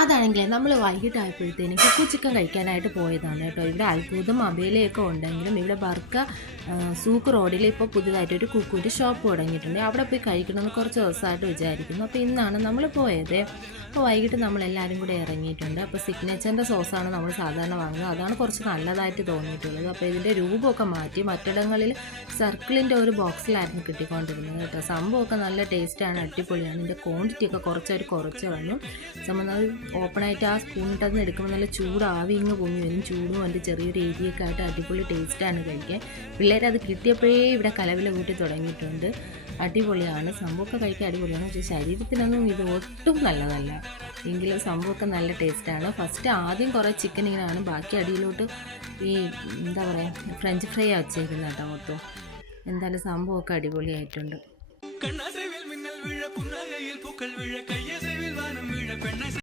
അതാണെങ്കിൽ നമ്മൾ വൈകിട്ടായപ്പോഴത്തേനും കുക്കു ചിക്കൻ കഴിക്കാനായിട്ട് പോയതാണ് കേട്ടോ. ഇവിടെ അത്ഭുതം അബേലയൊക്കെ ഉണ്ടെങ്കിലും ഇവിടെ ബർക്ക സൂക്ക് റോഡിൽ ഇപ്പോൾ പുതിയതായിട്ടൊരു കുക്കുവിൻ്റെ ഷോപ്പ് തുടങ്ങിയിട്ടുണ്ട്. അവിടെ പോയി കഴിക്കണമെന്ന് കുറച്ച് ദിവസമായിട്ട് വിചാരിക്കുന്നു. അപ്പോൾ ഇന്നാണ് നമ്മൾ പോയത്. അപ്പോൾ വൈകിട്ട് നമ്മളെല്ലാവരും കൂടെ ഇറങ്ങിയിട്ടുണ്ട്. അപ്പോൾ സിഗ്നേച്ചറിൻ്റെ സോസാണ് നമ്മൾ സാധാരണ വാങ്ങുന്നത്. അതാണ് കുറച്ച് നല്ലതായിട്ട് തോന്നിയിട്ടുള്ളത്. അപ്പോൾ ഇതിൻ്റെ രൂപമൊക്കെ മാറ്റി മറ്റിടങ്ങളിൽ സർക്കിളിൻ്റെ ഒരു ബോക്സിലായിരുന്നു കിട്ടിക്കൊണ്ടിരുന്നത് കേട്ടോ. സംഭവമൊക്കെ നല്ല ടേസ്റ്റാണ്, അടിപൊളിയാണ്. ഇതിൻ്റെ ക്വാണ്ടിറ്റി ഒക്കെ കുറച്ച് വന്നു. സംബന്ധം ഓപ്പണായിട്ട് ആ സ്പൂണിട്ടന്ന് എടുക്കുമ്പോൾ നല്ല ചൂടാവി ഇങ്ങ് പൊങ്ങി വരും. ചൂടും അതിൻ്റെ ചെറിയൊരു ഏരിയൊക്കെ ആയിട്ട് അടിപൊളി ടേസ്റ്റാണ് കഴിക്കാൻ. പിള്ളേരത് കിട്ടിയപ്പോഴേ ഇവിടെ കലവില കൂട്ടി തുടങ്ങിയിട്ടുണ്ട്. അടിപൊളിയാണ് സംഭവമൊക്കെ കഴിക്കാൻ അടിപൊളിയാണ്. പക്ഷേ ശരീരത്തിനൊന്നും ഇത് ഒട്ടും നല്ലതല്ല. എങ്കിലും സംഭവമൊക്കെ നല്ല ടേസ്റ്റാണ്. ഫസ്റ്റ് ആദ്യം കുറേ ചിക്കൻ ഇങ്ങനെയാണ്, ബാക്കി അടിയിലോട്ട് ഈ എന്താ പറയുക ഫ്രഞ്ച് ഫ്രൈ വച്ചേക്കുന്നത് കേട്ടോ മൊത്തം. എന്തായാലും സംഭവമൊക്കെ അടിപൊളിയായിട്ടുണ്ട്.